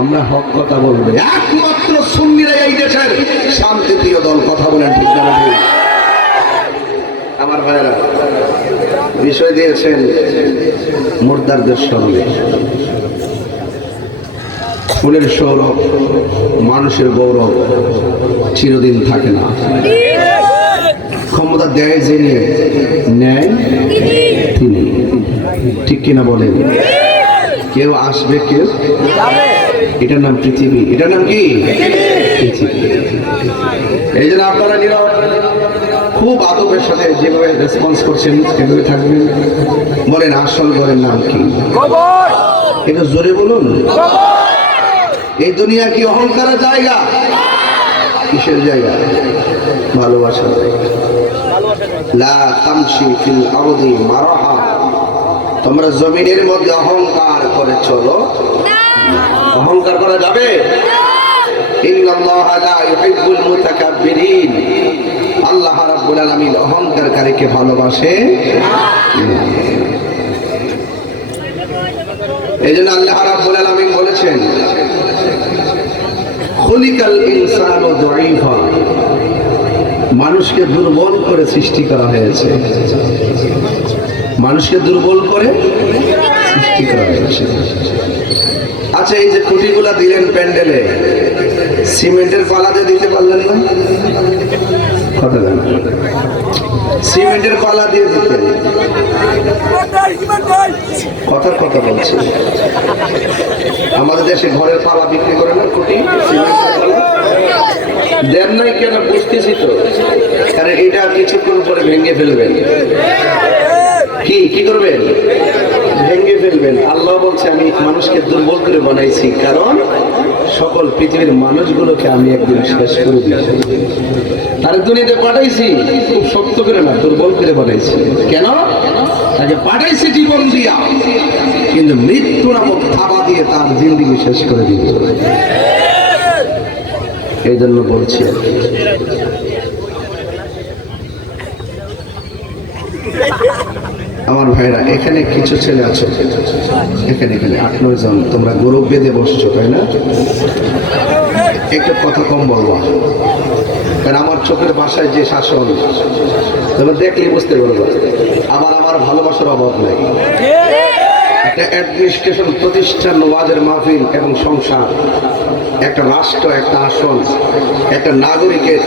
আমরা হক কথা বলবো, একমাত্র সুন্নিরা এই দেশের শান্তিপ্রিয় দল। কথা বলেন ঠিক না? আমার ভাইরা বিষয় দিয়েছেন মুর্দারদের স্মরণে। ফুলের সৌরভ, মানুষের গৌরব চিরদিন থাকে না। ক্ষমতা দেয় যিনি, নেয় তিনি। ঠিক কিনা বলেন? কেউ আসবে, কেউ এটার নাম পৃথিবী। এটার নাম কি? পৃথিবী। এই জন্য আপনারা নীরব, খুব আদবের সাথে যেভাবে রেসপন্স করছেন সেভাবে থাকবেন। বলেন আসল ঘরের নাম কি? এটা জোরে বলুন। এই দুনিয়া কি অহংকারের জায়গা? কিসের জায়গা? ভালোবাসার জায়গা। লা তামশি ফিল আরদি মারাহা, তোমরা জমিনের মধ্যে অহংকার করে চলো। অহংকার করা যাবে? ইন্নাল্লাহা লা ইউহিব্বুল মুতাকাব্বিরিন, আল্লাহ রাব্বুল আলামিন অহংকারকারীকে ভালোবাসে। এইজন্য আল্লাহ রাব্বুল আলামিন বলেছেন খুলিকাল ইনসানু দাঈফা, মানুষকে দুর্বল করে সৃষ্টি করা হয়েছে। মানুষকে দুর্বল করে সৃষ্টি করা হয়েছে। আচ্ছা, এই যে খুঁটিগুলা দিলেন প্যান্ডেলে, সিমেন্টের পালা দিয়ে দিতে পারলেন না? কথা জানা, সিমেন্টের পালা দিয়ে দিতেন। কথার কথা বলছি, আমাদের দেশে ঘরের পালা বিক্রি করে না, খুঁটি সিমেন্টের পালা দেন নাই কেন? বুঝতেছি তো, কারণ এটা কিছুক্ষণ পরে ভেঙে ফেলবেন। কি করবেন? ভেঙে ফেলবেন। আল্লাহ বলছে আমি মানুষকে দুর্বল করে বানাইছি, কারণ সকল পৃথিবীর মানুষগুলোকে আমি একদিন শেষ করে দিয়েছি। তার দুনিয়াতে পাঠাইছি খুব শক্ত করে না, দুর্বল করে বানাইছি। কেন? তাকে পাঠাইছি জীবন দিয়া, কিন্তু মৃত্যু নামক থাবা দিয়ে তার জিন্দেগি শেষ করে দিয়েছে। এই জন্য বলছি আমার ভাইরা, এখানে কিছু ছেলে আছে, এখানে 8-9 জন, তোমরা গৌরব বেঁধে বসছো, তাই না? একটু কথা কম বলবা, কারণ আমার চোখের ভাষায় যে শাসন তোমরা দেখলে বুঝতে পারবো। আবার আমার ভালোবাসার অভাব নাই। একটা অ্যাডমিনিস্ট্রেশন প্রতিষ্ঠান, ওয়াজের মাহফিল এবং সংসার, একটা রাষ্ট্র, একটা আসন, একটা নাগরিকের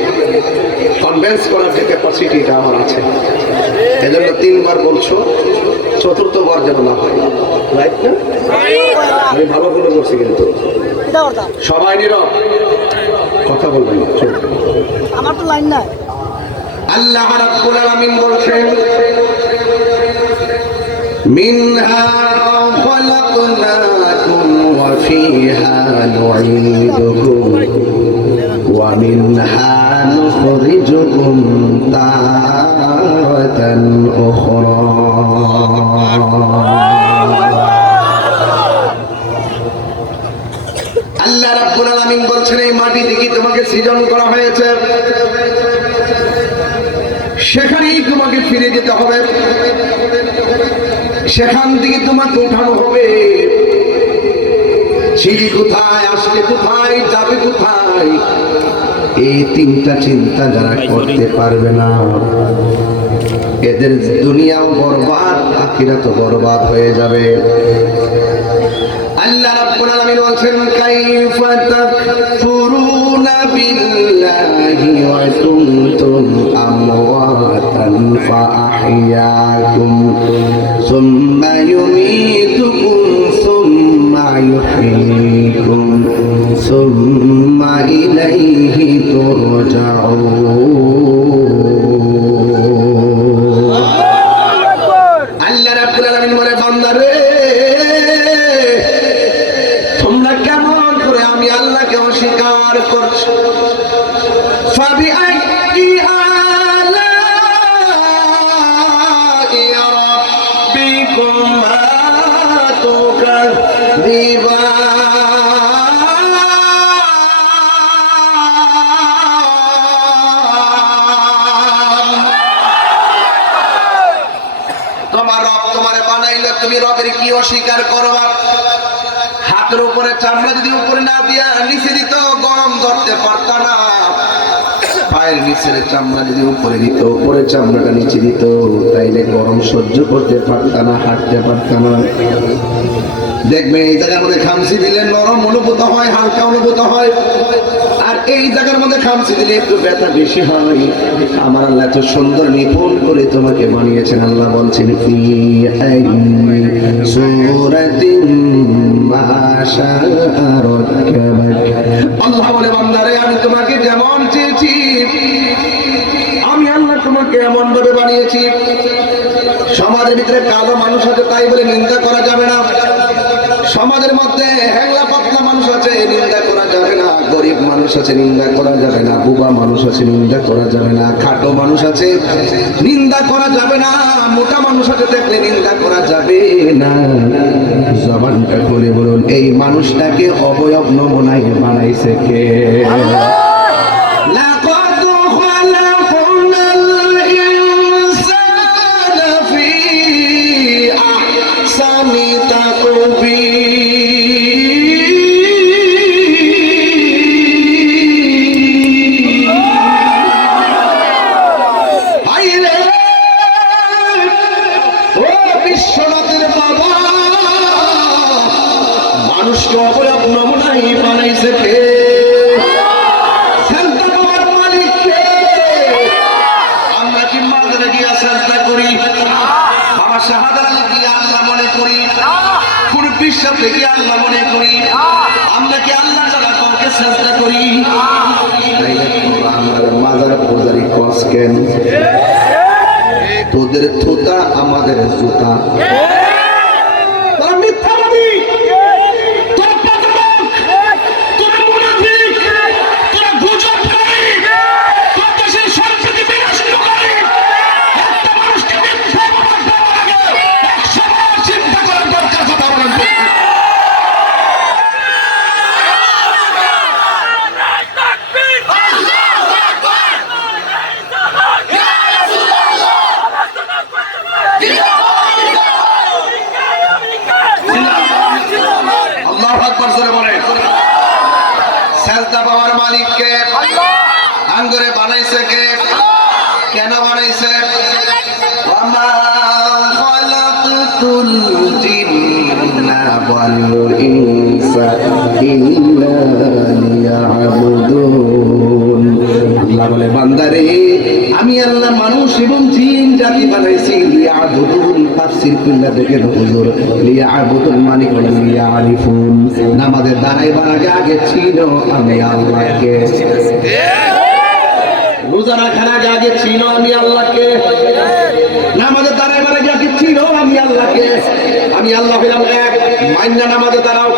কনভিন্স করার যে ক্যাপাসিটিটা আমার আছে। এজন্য 3 বার বলছো, 4র্থবার যেন না হয়। রাইট না? আমি ভালো করে বলছি, কিন্তু সবাই নীরব, কথা বলবেন। আমার তো লাইন নাই। আল্লাহ রাব্বুল আলামিন বলছেন মিনহা খালাকনাকুম ওয়া ফিহা নুঈদুকুম ওয়া মিনহা নুখরিজুকুম তারাতান উখরা। আল্লাহ রাব্বুল আলামিন বলছেন এই মাটি থেকে তোমাকে সৃজন করা হয়েছে, সেখানেই তোমাকে ফিরে যেতে হবে, সেখান থেকে তোমাকে উঠানো হবে। ছিলি কোথায়, আসলে কোথায়, যাবে কোথায়, এই 3টা চিন্তা যারা করতে পারবে না, এদের দুনিয়াও বরবাদ, আখিরাতও বরবাদ হয়ে যাবে। আল্লাহ রাব্বুল আলামিন বলেন কাইফা তাকফুরুনা বিল্লাহি ওয়া কুনতুম আমওয়াতান ফাআহইয়াকুম সুম্মা ইউমীতুকুম সুম্মা ইউহয়ীকুম সুম্মা ইলাইহি তুরজাউন। আল্লাহ রাব্বুল আলামিন বলে, বান্দারে তোমরা কেমন করে আমি আল্লাহকে অস্বীকার করছো? ফাবিআইয়ি আলাই রাব্বিকুমা তুকাযযিবান। তোমার রব তোমারে বানাইলে তুমি রবের কি অস্বীকার করবা? হাত হাতের উপরে চামড়া যদি উপরে না দিয়া নিচে দিত গরম ধরতে পারত না, পায়ের নিচের চামড়া যদি উপরে দিত, উপরে চামড়াটা নিচে দিত, তাইলে গরম সহ্য করতে পারত না, হাঁটতে পারত না। দেখবে এই জায়গার মধ্যে খামচি দিলে নরম অনুভূত হয়, হালকা অনুভূত হয়, আর এই জায়গার মধ্যে খামচি দিলে একটু ব্যথা বেশি হয়। আমার আল্লাহ এত সুন্দর নিপুণ করে তোমাকে বানিয়েছেন। আল্লাহ বলছেন ফি আই সূরাতিন মা শাআ রাক্কাবাক। আল্লাহ বলে বান্দারে আমি তোমাকে যেমন চেয়েছি, আমি আল্লাহ তোমাকে এমন ভাবে বানিয়েছি। সমাজের ভিতরে কালো মানুষ আছে তাই বলে নিন্দা করা যাবে না, সমাজের মধ্যে হ্যাংলা পাতলা মানুষ আছে নিন্দা করা যাবে না, গরিব মানুষ আছে নিন্দা করা যাবে না, বুবা মানুষ আছে নিন্দা করা যাবে না, খাটো মানুষ আছে নিন্দা করা যাবে না, মোটা মানুষ আছে দেখলে নিন্দা করা যাবে না। জবানটা খুলে বলুন, এই মানুষটাকে অবয়ব নমুনায় বানাইছে কে? মানুষকে অবয়ব নমুনাই বানাইছে কে? সেজদা দেওয়ার মালিক কে? আমরা কি মাজারে গিয়া সেজদা করি? বাবা শাহাদাত কি আল্লাহ মনে করি? কোন বিশ্বাস কি আল্লাহ মনে করি? আমরা কি আল্লাহ ছাড়া কাউকে সেজদা করি? আমার মাজার পূজারি কস কেন? তোদের থোতা আমাদের জুতা। সেজদা পাওয়ার মালিক কে? আঙ্গুরে বানাইছে কে? কেন বানাইছে? ওয়ামা খালাকতুল জিন্না ওয়াল ইনসা ইল্লা লিয়াবুদুন। আল্লাহ বলে বান্দারে আমি আল্লাহ মানুষ এবং জিন জাতি বানাইছি লিয়াবুদুন। তাফসীর কুল্লা দেখেন হুজুর, লিয়াবুদুন মানে হলো লিয়ারিফুন। নামাজের দাঁড়াইবার আগে চিনো আমি আল্লাহকে, রোজা রাখার আগে চিনো আমি আল্লাহকে, নামাজে দাঁড়াইবার আগে চিনো আমি আল্লাহকে। আমি আল্লাহ হইলাম এক, মাইন্না নামাজে দাঁড়াও।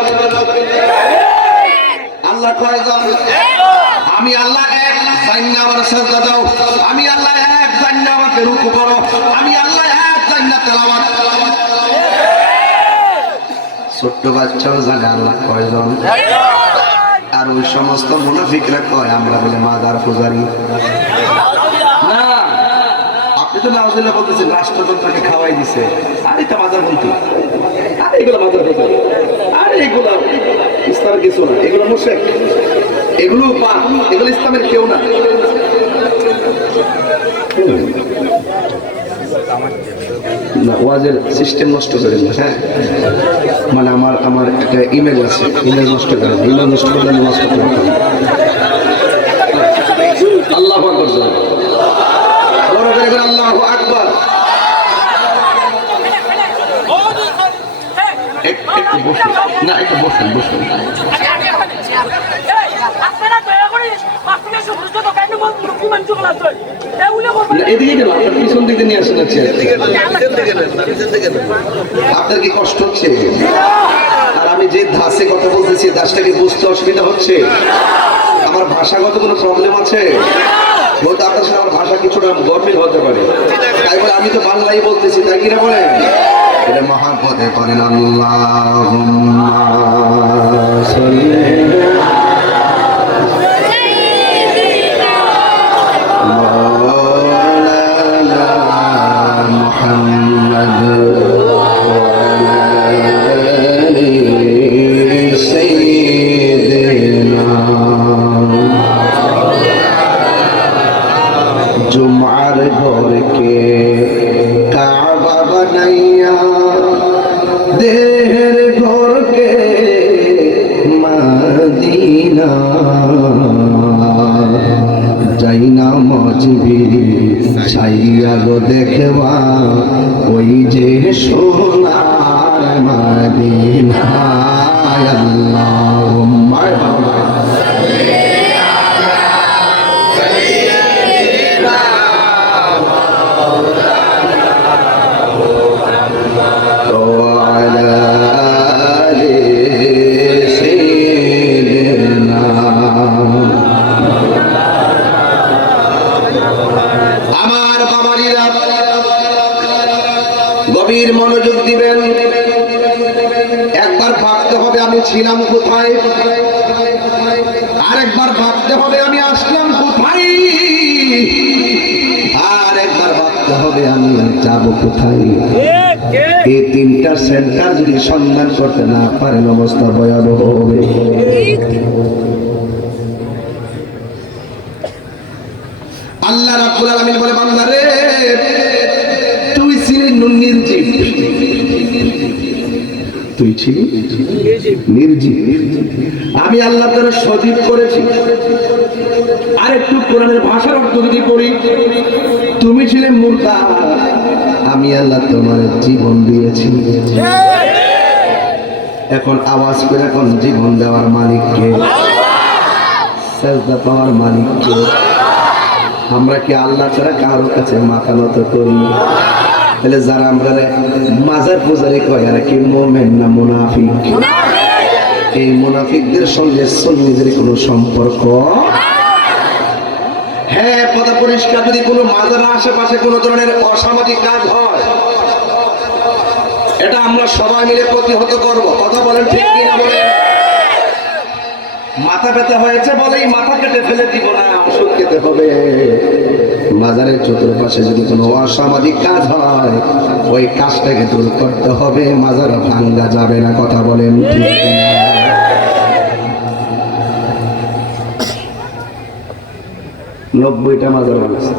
আল্লাহ কয়জন? আমি আল্লাহ এক, জান্না আমার সাজদা দাও। আমি আল্লাহ এক, জান্না আমাকে রুকু করো। আমি আল্লাহ এক, জান্না তেলাওয়াত। ছোট্ট বাচ্চাও জানে আল্লাহ কয়জন। আর ওই সমস্ত মুনাফিকরা কয় আমরা বলে মাজার পূজারি। না, আপনি তো নাউজুবিল্লাহ বলতেছেন রাষ্ট্রযন্ত্রকে খাওয়াই দিছে। আর এটা মাজার বলতে, আর এগুলো মাজার পূজারি, আর এগুলো ইসলামের কিছু না, এগুলো মুশরিক, এগুলো পাপ, এগুলো ইসলামের কেউ না। না, ওয়াজের সিস্টেম নষ্ট করেন না। হ্যাঁ, মানে আমার একটা ইমেজ আছে, ইমেজ নষ্ট করেন, ইমেজ নষ্ট করলে নামাজ পড়তে পারতাম। আল্লাহু আকবার, বড় করে বলেন আল্লাহু আকবার। একটু বসুন, না একটু বসুন, বসুন। এদিকে গেল, আপনার পিছন দিকে নিয়ে আসেন। আপনার কি কষ্ট হচ্ছে? আর আমি যে ধাসে কথা বলতেছি, দাসটাকে বুঝতে অসুবিধা হচ্ছে? আমার ভাষাগত কোনো প্রবলেম আছে? বলতে আপনার সাথে আমার ভাষা কিছুটা গরমিল হতে পারে, তাই বলে আমি তো বাংলাই বলতেছি, তাই কিনা বলেন? এটা মহাপদে করেন আল্লাহুম্মা সাল্লি سيدنا जुमार घर के काबा बनैया देहर घर के मदीना जाइना मजबी छाइया गो देखवा ওই যে সোনার মদিনা আল্লাহুম্মা গভীর মনোযোগ দিবেন। একবার ভাবতে হবে আমি ছিলাম কোথায়, আরেকবার ভাবতে হবে আমি আসলাম কোথায়, আর একবার ভাবতে হবে আমি যাব কোথায়। এই তিনটা সেন্টার যদি সন্ধান করতে না পারেন অবস্থা ভয়াবহ হবে। আল্লাহ রাব্বুল আলামিন বলে বান্দারে তুই ছিলি নির্জীব, তুই ছিলি নির্জীব, আমি আল্লাহ তাআলা সজীব করেছি। আর একটু কোরআনের ভাষার অর্থ যদি করি, তুমি ছিলে মুর্দা, আমি আল্লাহ তোমার জীবন দিয়েছি। এখন আওয়াজ করে এখন জীবন দেওয়ার মালিক কে? সাজদা পাওয়ার মালিক কে? আমরা কি আল্লাহ ছাড়া কারোর কাছে মাথা নত করি? তাহলে যারা আমরা মাজার পূজারি কয় এরা কি মুমিন না মুনাফিক? এই মুনাফিকদের সঙ্গে সুন্নিদের কোনো সম্পর্ক? হ্যাঁ, কথা পরিষ্কার। যদি কোনো মাজার আশেপাশে কোনো ধরনের অসামাজিক কাজ হয়, এটা আমরা সবাই মিলে প্রতিহত করব। কথা বলেন ঠিক কিনা বলেন? মাথা ব্যথা হয়েছে বলেই মাথা কেটে ফেলে দিব না, ওষুধ খেতে হবে। মাজারের চতুর্পাশে যদি কোনো অসামাজিক কাজ হয়, ওই কাজটাকে দূর করতে হবে, মাজার ভাঙ্গা যাবে না। কথা বলেন ঠিক কিনা? 90টা মাজার বানাচ্ছে।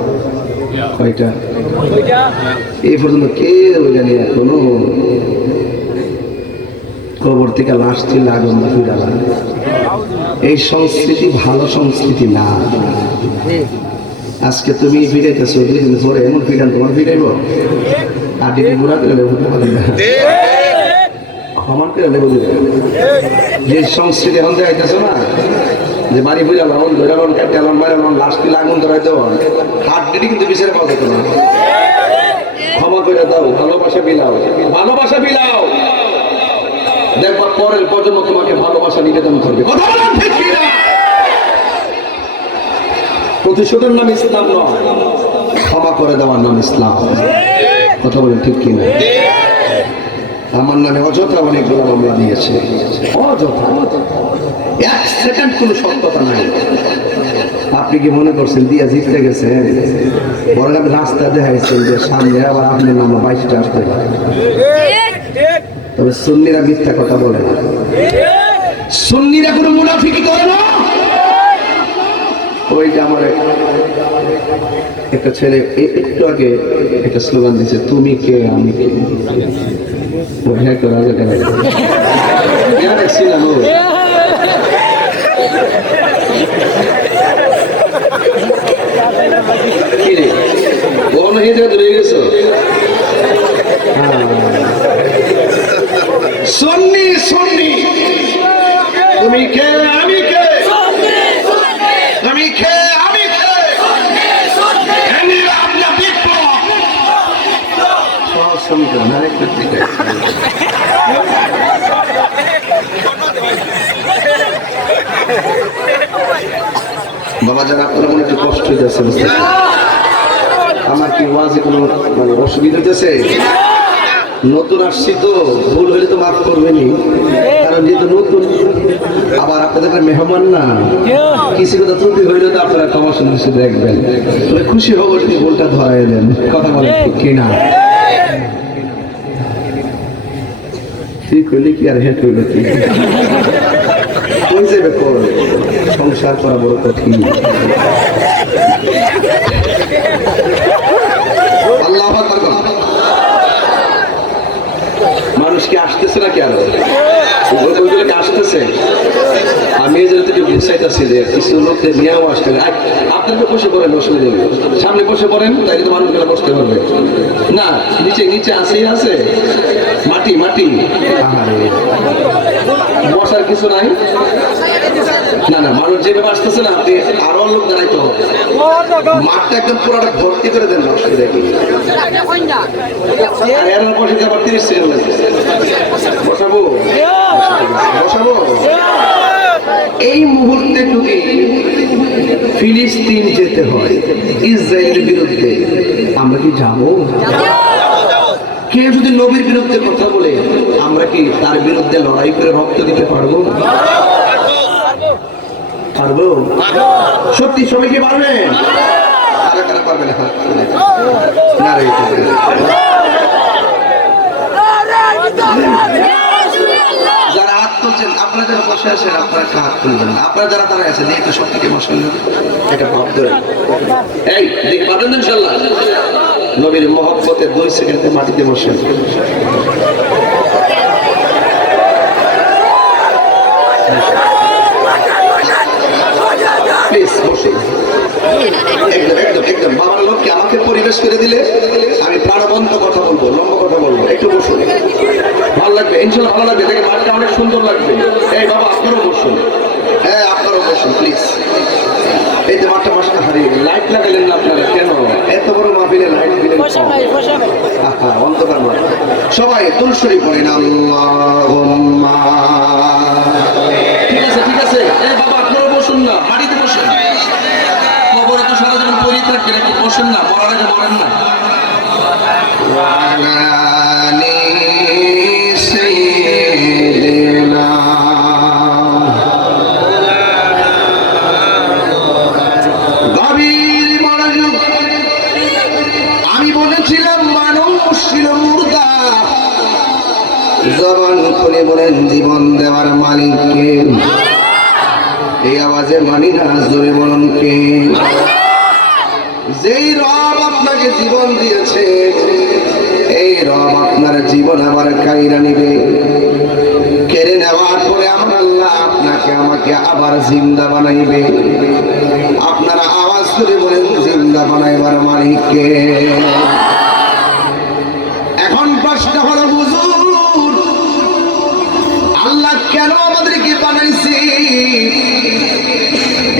কয়টা? এই পর্যন্ত কেউ জানি এখনো কবর থেকে লাশ ছিল আগুন ফিরা লাগে। এই সংস্কৃতি ভালো সংস্কৃতি না। আজকে তুমি ফিরাইতেছো, 2 দিন পরে এমন ফিরান তোমার ফিরাইব আর দিদি বুড়া করে উঠতে পারবে না, ক্ষমা করে লেবু দিবে। যে সংস্কৃতি এখন দেখাইতেছো না, যে বাড়ি বুঝা লাউন ধরে লাউন কাটতে লাউন বাইরে লাউন লাশ তুলে আগুন ধরাই দেওয়া, হাত দিদি কিন্তু বিচারে পাওয়া যেত না। ক্ষমা করে দাও, ভালোবাসা বিলাও, ভালোবাসা বিলাও, দেখবার পরের প্রজন্ম তোমাকে ভালোবাসা নিবেদন করবে। কথা বলেন ঠিক কিনা? প্রতিশোধের নাম ইসলাম নয়, ক্ষমা করে দেওয়ার নাম ইসলাম। কথা বলেন ঠিক কিনা? আমার নামে অযথা অনেকগুলো মামলা দিয়েছে, অযথা, 1 সেকেন্ড কোনো সত্যতা নাই। আপনি কি মনে করছেন দিয়া জিততে গেছেন? বড় আমি রাস্তা দেখাইছেন যে সামনে আবার আপনার নাম 22টা আসতে পারে। তবে সুন্নিরা মিথ্যা কথা বলে না, সুন্নিরা কোনো মুনাফিকি করে না। ওই যে আমার একটা ছেলে একটু আগে একটা স্লোগান দিচ্ছে, তুমি কে আমি কে। দেখছিলাম ধরে গেছো। সুন্নি সুন্নি, তুমি কে আমি কে, তুমি কে আমি কে, বাবা যারা আপনারা মনে একটু কষ্ট হইতেছে, আমার কি ওয়াজে কোনো মানে অসুবিধা হইতেছে? নতুন আসছি তো, ভুল হলে তো মাফ করবেনি, কারণ যেহেতু নতুন, আবার আপনাদের মেহমান না, কিছু কথা ত্রুটি হইলে তো আপনারা ক্ষমা সুন্দর দেখবেন। তবে খুশি হব যদি ভুলটা ধরাই দেন। কথা বলে ঠিক কিনা? ঠিক হইলে কি আর হেট হইলে কি? কই যাবে কোন সংসার করা বড় কঠিন। আল্লাহ আকবার বল। মানুষ কি আসতেছে নাকি আরো ওইগুলো কি আসতেছে? আমি এই জায়গা থেকে বুঝাইতেছি যে কিছু লোকদের নিয়েও আসতে আপনাকে বসে পড়েন, অসুবিধা নেই, সামনে বসে পড়েন, তাইলে তো মানুষগুলো বসতে পারবে না। নিচে নিচে আসেই আছে মাটি মাটি, বসার কিছু নাই। না না, মানুষ যেভাবে আসতেছে না, আপনি আরো লোক দাঁড়াইতে হবে, মাঠটা একদম পুরোটা ভর্তি করে দেন, অসুবিধা কি? আর এর বসে আবার 30 সেকেন্ড লাগবে। বসাবো বসাবো। এই মুহূর্তে যদি ফিলিস্তিন যেতে হয় ইসরায়েলের বিরুদ্ধে, আমরা কি যাব? কেউ যদি নবীর বিরুদ্ধে কথা বলে, আমরা কি তার বিরুদ্ধে লড়াই করে রক্ত দিতে পারবো? পারবো? সত্যি সবাই কি পারবে? কারা কারা পারবে না? না রে, যারা হাত তুলছেন, আপনারা যারা বসে আছেন, আপনারা হাত তুলবেন না। আপনারা যারা তারা আছেন, এই তো সব থেকে বসেন না, এটা ভাব ধরে এই দেখে পাবেন ইনশাল্লাহ। নবীর মহব্বতে 2 সেকেন্ডে মাটিতে বসেন। প্লিজ বসে একদম একদম একদম। বাবার লোককে আমাকে পরিবেশ করে দিলে আমি প্রাণবন্ত কথা বলবো, লম্বা কথা বলবো। একটু বসুন, ভালো লাগবে ইনশাল্লাহ, ভালো লাগবে, দেখে মাঠটা অনেক সুন্দর লাগবে। এই বাবা আপনারও বসুন, হ্যাঁ আপনারও বসুন প্লিজ। এই যে মাঠটা মাসটা হারিয়ে লাইট লাগাইলেন না আপনারা, কেন এত বড় মাহফিলে লাইট দিলেন? অন্ধকার মাঠ। সবাই তুলসরি পড়েন আল্লাহুম্মা। ঠিক আছে ঠিক আছে, এই বাবা আপনারও বসুন না, মাটিতে বসুন। কবরে তো সারা জীবন পড়ে থাকবেন, একটু বসেন না, মরার আগে মরেন না। আমি বলেছিলাম মানুষ ছিল মুর্দা, জবান খুলে বলেন জীবন দেওয়ার মালিক কে? এই আওয়াজে মানি না, জোরে বলুন কে? যেই রব আপনাকে জীবন দিয়েছে, এই রব আপনার জীবন আবার কাইরা নিবে। কেড়ে নেওয়ার পরে আমার আল্লাহ আপনাকে আমাকে আবার জিন্দা বানাইবে। আপনারা আওয়াজ করে বলেন জিন্দা বানাইবার মালিক কে? এখন প্রশ্ন হলো হুজুর, আল্লাহ কেন আমাদেরকে বানাইছে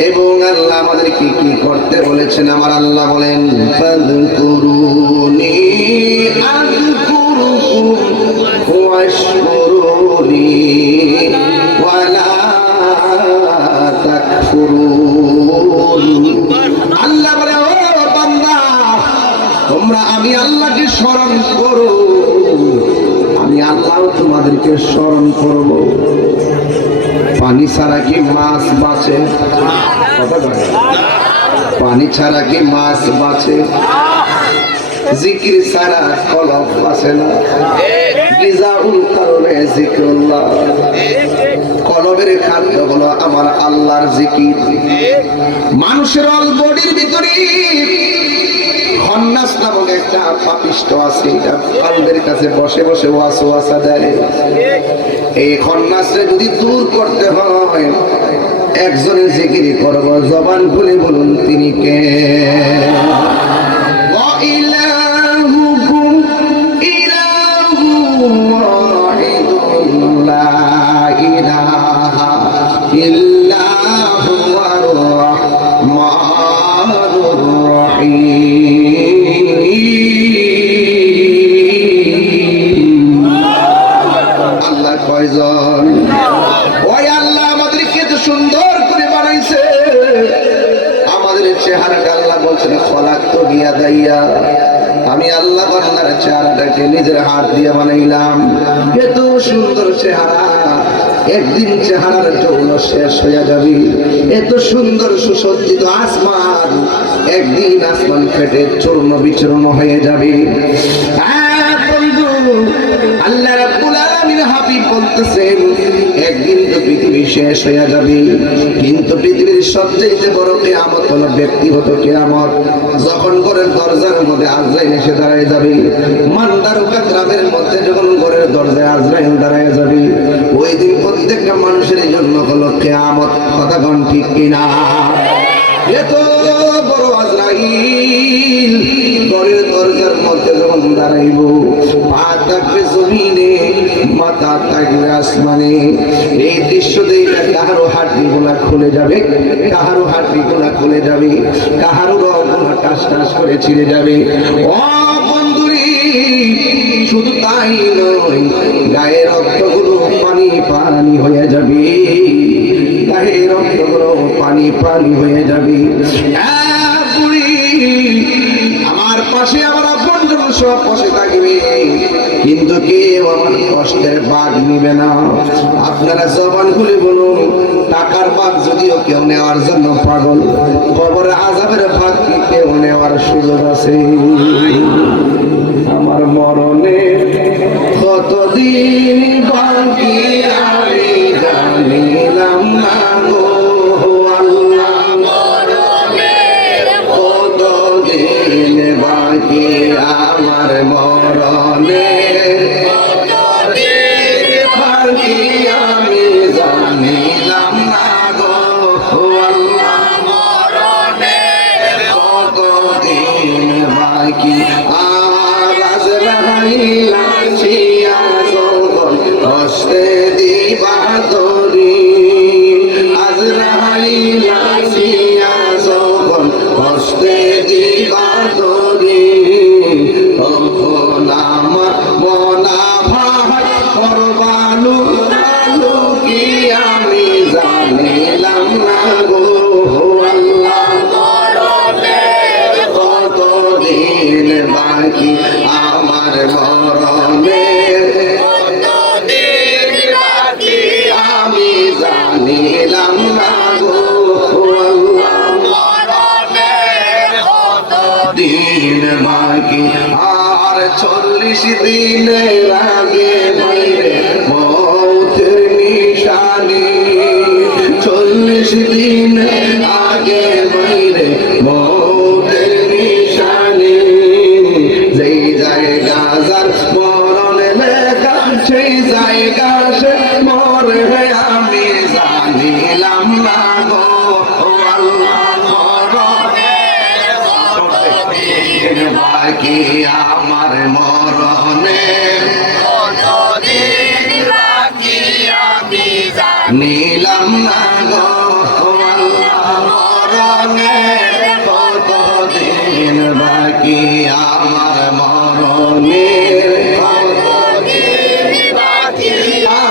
এবং আল্লাহ আমাদেরকে কি করতে বলেছেন? আমার আল্লাহ বলেন ফাযকুরুনি আযকুরুকুম ওয়াশকুরুনি ওয়ালা তাকফুরুন। আল্লাহ বলে, ও বান্দা, তোমরা আমি আল্লাহকে স্মরণ করো, আমি আল্লাহ তোমাদেরকে স্মরণ করব। পানি ছাড়া কি মাছ বাঁচে? পানি ছাড়া কি মাছ বাঁচে? জিকির ছাড়া কলব বাঁচে না। গিজাউল কারণে জিকিরুল্লাহ, কলবের খাদ্য হলো আমার আল্লাহর জিকির। মানুষের অল বডির ভিতরে খন্নাস নামক একটা পাপিষ্ট আছে, এটা কালদের কাছে বসে বসে ওয়াসওয়াসা দেয়। এই খন্নাসকে যদি দূর করতে হয়, একজনের জিকির করব, জবান খুলে বলুন তিনি কে? ওয়া ইলাহুকুম ইলাহুম ওয়াহিদুন লা ইলাহা ইল্লা হুয়ার রাহমানুর রহিম। আল্লাহ কয়জন? ওই আল্লাহ আমাদেরকে এত সুন্দর করে বানাইছে। আমাদের চেহারাটা আল্লাহ বলছেন খলাকতু বিয়াদাইয়া, আমি আল্লাহ বান্দার চেহারাটাকে নিজের হাত দিয়ে বানাইলাম। এত সুন্দর চেহারা, একদিন চেহারার যৌন শেষ হয়ে যাবে। এত সুন্দর সুসজ্জিত আসমান, একদিন আসমান ফেটে চূর্ণ বিচূর্ণ হয়ে যাবে। বন্ধু, আল্লাহ রাব্বুল আলামিন হাবিব বলতেছেন একদিন তো পৃথিবী শেষ হয়ে যাবে, কিন্তু পৃথিবীর সবচেয়ে বড় কিয়ামত হলো ব্যক্তিগত কিয়ামত। যখন ঘরের দরজার মধ্যে আজরাইল এসে দাঁড়ায় যাবে, মান্দারুকা গ্রামের মধ্যে যখন ঘরের দরজায় আজরাইল দাঁড়ায় যাবে, ওই দিন প্রত্যেকটা মানুষের জন্য হলো কিয়ামত। কথা কোন ঠিক কিনা? এত বড় আজরাইল ঘরের দরজার মধ্যে যখন দাঁড়াইব, পা থাকবে জমিনে, মাথা থাকবে আসমানে। এই দৃশ্য দেখে কাহারো হাড্ডি গুলা খুলে যাবে, কাহারো হাড্ডি গুলা খুলে যাবে, কাহারো রগগুলা টাস টাস করে ছিঁড়ে যাবে। ও বন্ধুরি, শুধু তাই নয়, গায়ের রক্তগুলো পানি পানি হয়ে যাবে, গায়ের রক্তগুলো পানি পানি হয়ে যাবে। আমার পাশে আমার আপনজন সব পাশে থাকবে, কিন্তু কেউ আমার কষ্টের ভাগ নিবে না। আপনারা জবান খুলে বলুন, টাকার ভাগ যদিও কেউ নেওয়ার জন্য পাগল, কবরের আযাবের ভাগ কি কেউ নেওয়ার সুযোগ আছে? আমার মরণে কতদিন বাকি আমি জানিলাম না গো আল্লাহ, কতদিন বাকি আমার মরণে, বাকি আমি জানিলাম না গো আল্লাহ, কতদিন বাকি আর আজরাইল আসিয়া যখন কষ্টে দিবা তরি, আজরাইল আসিয়া যখন কষ্টে দিবা তরি, তখন আমার মনা ভাই করবালু আলু কি আমি জানিলাম না গো আল্লাহ, কতদিন বাকি আমার মরণে, আমি জানিলাম না গো দিন বাকি আর 40 দিনের আগে বাইরে মৌতের নিশানি, 40 দিন আগে বাইরে মৌতের নিশানি, যেই জায়গা যার মরণ লেখা সেই জায়গা সে মরে, আমি জানিলাম না গো আল্লাহ, বাকি আমার মরণে, নিলাম না গো আল্লাহ, মরণে কতদিন বাকি আমার মরণে,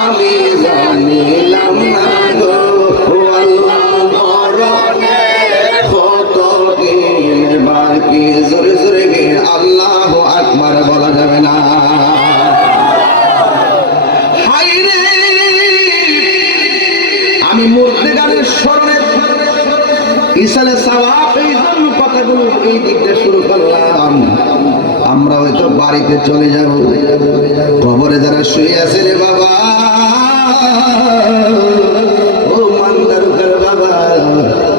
আমি জানিলাম না গো আল্লাহ, মরণে কতদিন বাকি। জোরে জোরে গিয়ে আল্লাহু আকবার বলা যাবে না? আমি মুর্তেগানের স্মরণে ইসালে সওয়াব এই জন্য কথাগুলো এই দিকটা শুরু করলাম। আমরা হয়তো বাড়িতে চলে যাব, কবরে যারা শুয়ে আছে রে বাবা, ও মান্দারুকার বাবা,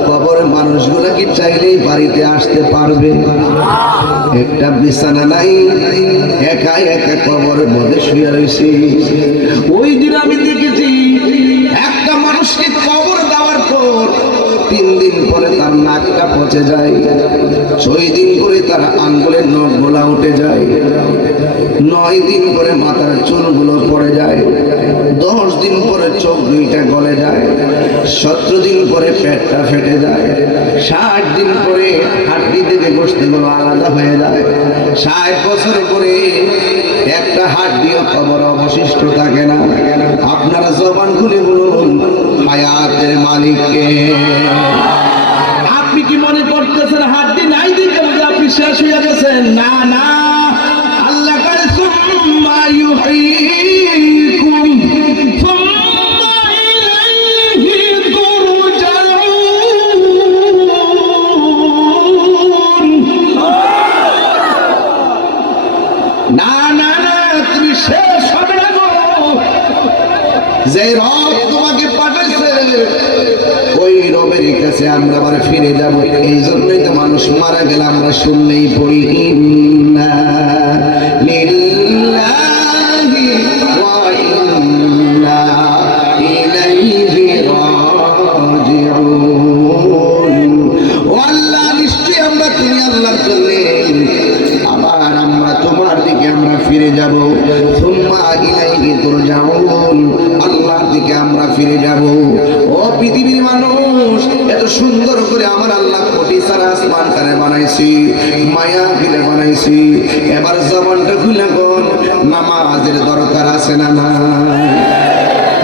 কবরে মানুষগুলা কি চাইলেই বাড়িতে আসতে পারবে? একটা বিছানা নাই, একা একা কবরের মধ্যে শুয়ে রয়েছে। ওই দিন আমি দেখেছি একটা মানুষকে কবর দেওয়ার পর 3 দিন পরে তার নাকটা পচে যায়, 6 দিন পরে তার আঙ্গুলের নখগুলা উঠে যায়, 9 দিন পরে মাথার চুলগুলো পড়ে যায়, 10 দিন পরে চোখ 2টা গলে যায়, 17 দিন পরে পেটটা ফেটে যায়, 60 দিন পরে হাড্ডি থেকে গোশতগুলো আলাদা হয়ে যায়, 60 বছর পরে একটা হাড্ডিও কবর অবশিষ্ট থাকে না। আপনারা জবান খুলে বলুন, হায়াতের মালিককে। আপনি কি মনে করতেছেন হাড্ডি নাই দিকে আপনি শেষ হয়ে গেছেন? না না, আল্লাহ করে সুম্মা ইউহয়িকুম সুম্মা ইলাইহি তুরজাউন। না না না, তুমি শেষ হবে না গো, যে রব তোমাকে পাঠাইছে ওই রবের কাছে আমরা আবার ফিরে যাব। এই জন্যই তো মানুষ মারা গেলে আমরা শুনলেই পড়ি ইন্না লিল্লাহি ওয়া ইন্না ইলাইহি রাজিউন। ও আল্লাহ, নিশ্চয়ই আমরা তুমি আল্লাহর জন্য আবার আমরা তোমার দিকে আমরা ফিরে যাব। সুম্মা ইলাইহি তুরজাউন, আল্লাহর দিকে আমরা ফিরে যাব। ও পৃথিবীর মানুষ, এত সুন্দর করে আমার আল্লাহ কোটি সারা আসমানটারে বানাইছি, মায়া ফিরে বানাইছি। এবার জবানটা খুলে কোন নামাজের দরকার আছে না না?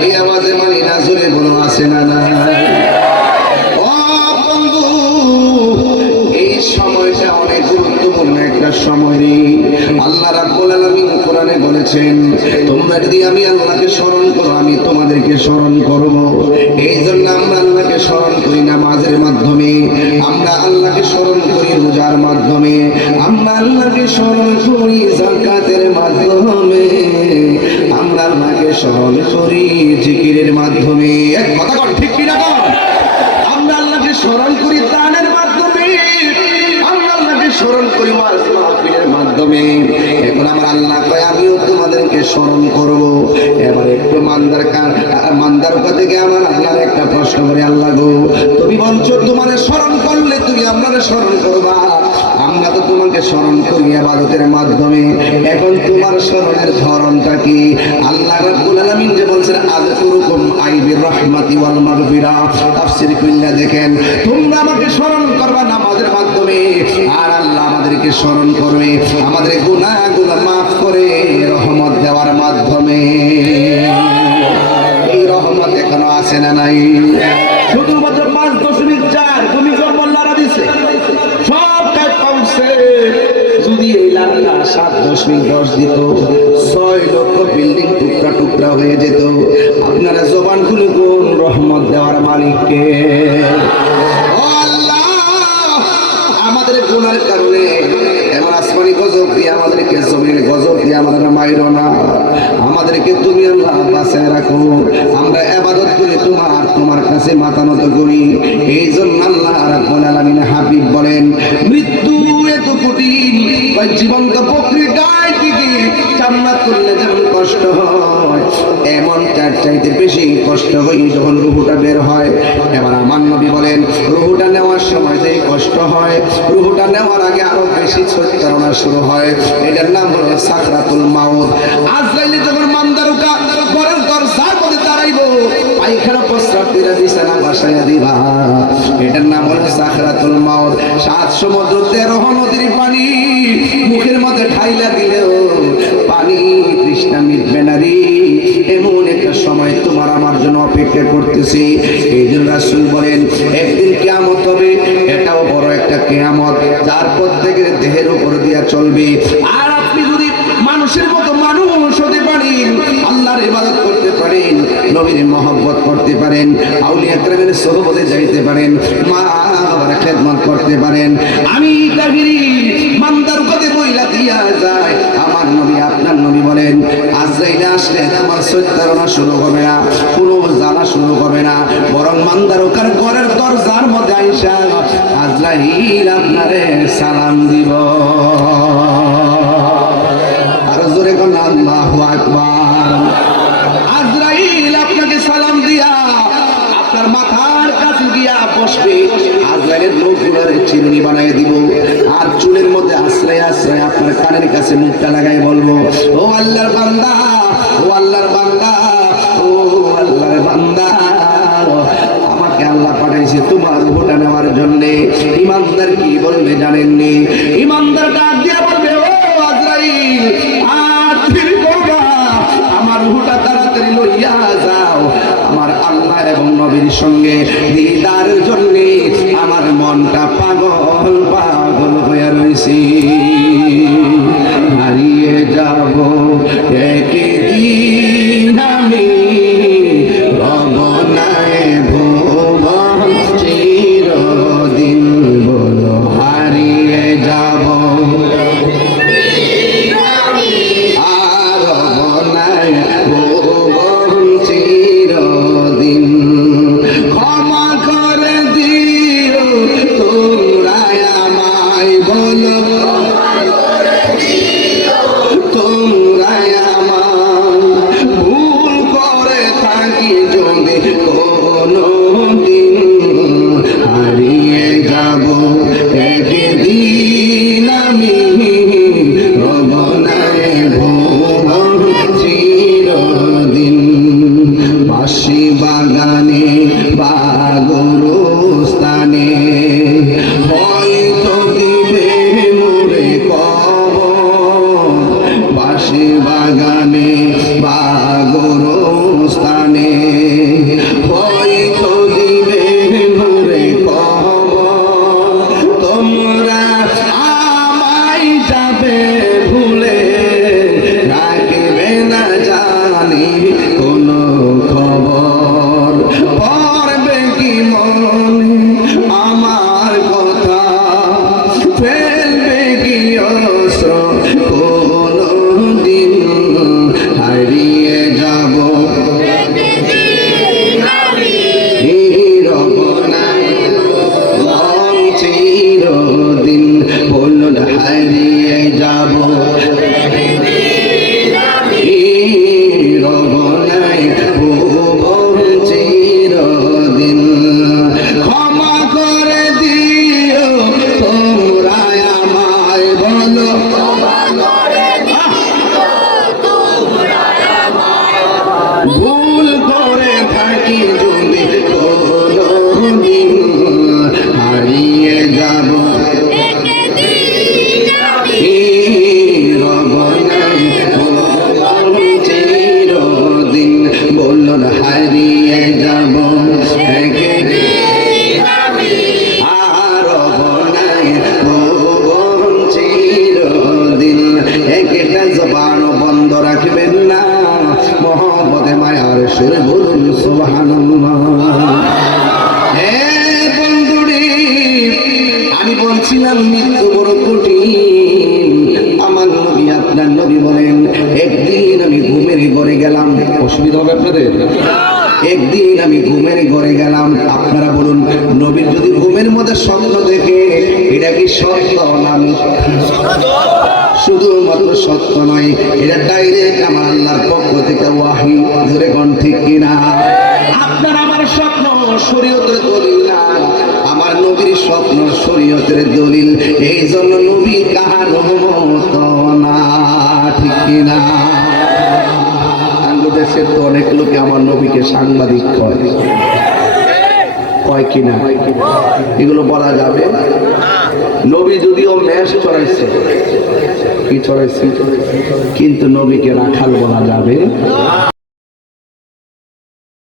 এই আওয়াজে মানি না, জোরে বলো আছে না না? ও বন্ধু, এই সময়টা অনেক গুরুত্বপূর্ণ একটা সময় রে। আল্লাহ রাব্বুল আলামিন কোরআনে বলেছেন, তোমরা যদি আমি আল্লাহকে স্মরণ করো আমি তোমাদেরকে স্মরণ করব। এই জন্য আমরা আল্লাহকে স্মরণ করি নামাজের মাধ্যমে, আমরা আল্লাহকে স্মরণ করি রোজার মাধ্যমে, আমরা আল্লাহকে স্মরণ করি যাকাতের মাধ্যমে, আমরা আল্লাহকে স্মরণ করি জিকিরের মাধ্যমে। এক কথা কর, ঠিক কি না কর? আমরা আল্লাহকে স্মরণ করি দানের মাধ্যমে, আমরা আল্লাহকে স্মরণ করি ওয়াজ মাহফিলের মাধ্যমে। এখন আমার আল্লাহ কয় আমিও তোমাদেরকে স্মরণ করব। এবার একটু মান্দার থেকে আমার আল্লাহর একটা প্রশ্ন করে, আল্লাহ গো তুমি বলছো তোমার স্মরণ করলে তুমি আপনারা স্মরণ করবা, আমরা তো তোমাকে স্মরণ করি ইবাদতের মাধ্যমে, এখন তোমার স্মরণের ধরনটা কি? আল্লাহ রাব্বুল আলামিন যে বলছেন আযকুরুকুম আইবির রাহমাতি ওয়াল মাগফিরা, তাফসীর কইলা দেখেন, তোমরা আমাকে স্মরণ করবা নামাজের মাধ্যমে, আর আল্লাহ আমাদেরকে স্মরণ করবে আমাদের গুনাহগুলো মাফ করে রহমত দেওয়ার মাধ্যমে। এই রহমত এখনো আছে না নাই? শুধুমাত্র 5.4 ভূমিকম্প আল্লাহরা দিছে, সব কাজ পাউছে। যদি এই লাখটা 7.10 দিত, 6 লক্ষ বিল্ডিং টুকরা টুকরা হয়ে যেত। আপনারা জবান খুলে কোন রহমত দেওয়ার মালিককে? ও আল্লাহ, আমাদের গুনার কারণে এমন আসমানি গজব দিয়ে আমাদেরকে, জমিনের গজব দিয়ে আমাদের মাইরো না, আমাদেরকে তুমি আল্লাহ বাঁচায় রাখো। আমরা ইবাদত করি তোমার কাছে মাথা নত করি। এই জন্য আল্লাহ রাব্বুল আলামিন হাবিব বলেন, মৃত্যু এত কঠিন, জীবন্ত প্রক্রিয়ায় থেকে জান্নাত করলে যেমন কষ্ট হয়, এমন তার চাইতে বেশি কষ্ট হয় যখন রূহটা বের হয়। এবার আমার নবী বলেন, রূহটা নেওয়ার সময় যে কষ্ট হয়, রূহটা নেওয়ার আগে আরো বেশি ছটফটানো শুরু হয়। এটার নাম হলো সাকরাতুল মাউত। আজরাইল যখন মান্দারুকা ঘরের দরজার মধ্যে দাঁড়াইবো, পায়খানা প্রস্রাব করে বিছানা বাসায়া দিবা, এটার নাম হলো সাকরাতুল মাউত। 7 সমুদ্র 13 নদীর পানি মুখের মধ্যে ঢাইলা দিলেও পানি তৃষ্ণা মিটবে না রে। এমন একটা সময় তোমার আমার জন্য অপেক্ষা করতেছি। এই জন্য রাসূল বলেন, একদিন কিয়ামত হবে, এটাও বড় একটা কিয়ামত, যার প্রত্যেকের দেহের উপর দিয়া চলবে। আর আপনি যদি মানুষের মতো মানুষ হতে পারেন, আল্লাহর ইবাদত করতে পারেন, নবীর মহব্বত করতে পারেন, আউলিয়া কেরামের সোহবতে যাইতে পারেন, মা বাবার খেদমত করতে পারেন, আমি কাহিরি মান্দার কথা বইলা দিয়া যায়। আমার নবী আপনার নবী বলেন, আজরাইল আসলে তোমার সত্যারণা শুরু হবে না, কোনো জ্বালা শুরু হবে না, বরং মান্দারকার ঘরের দরজার মধ্যে আইসা আজরাইল আপনারে সালাম দিব। আর জোরে কোন আল্লাহু আকবার। আজরাইল আপনাকে সালাম দিয়া আপনার মাথার কাছে গিয়া বসবে। আজরাইলের লোকগুলোর চিরুনি বানাই দিব, আর চুলের মধ্যে আশ্রয় আশ্রয় আপনার কানের কাছে মুখটা লাগাই বলবো, ও আল্লাহর বান্দা, ও আল্লাহর বান্দা, ও আল্লাহর বান্দা, আমাকে আল্লাহ পাঠাইছে তোমার রূহটা নেওয়ার জন্য। ইমানদার কি বলবে জানেননি? ইমানদার ডাক দিয়া বলবে, ও আজরাইল, আর দেরি করো না, আমার রূহটা তাড়াতাড়ি লইয়া যাও, আমার আল্লাহ এবং নবীর সঙ্গে দিদারের জন্য আমার মনটা পাগল পাগল হয়ে রয়েছে। হারিয়ে যাব একদিন আমি, রব নাই ভুবন চিরদিন, বলো হারিয়ে যাব আর রব নাই ভুবন চির একদিন আমি ঘুমের ঘরে গেলাম, আপনারা বলুন নবীর যদি ঘুমের মধ্যে স্বপ্ন দেখে এটা কি সত্য না মিথ্যা? শুধুমাত্র সত্য নয়, এটা ডাইরেক্ট আমার আল্লাহর পক্ষ থেকে ওয়াহি। জোরে কোন ঠিক কিনা? আপনার আমার স্বপ্ন শরীয়তের দলিল না, আমার নবীর স্বপ্ন শরীয়তের দলিল। এই জন্য নবী কাহারো মতো না, ঠিক কিনা? দেশের তো অনেক লোকে আমার নবীকে সাংবাদিক কয়, কয় কিনা? এগুলো বলা যাবে? নবী যদিও মেষ চড়াইছে, কি চড়াইছে, কিন্তু নবীকে রাখাল বলা যাবে।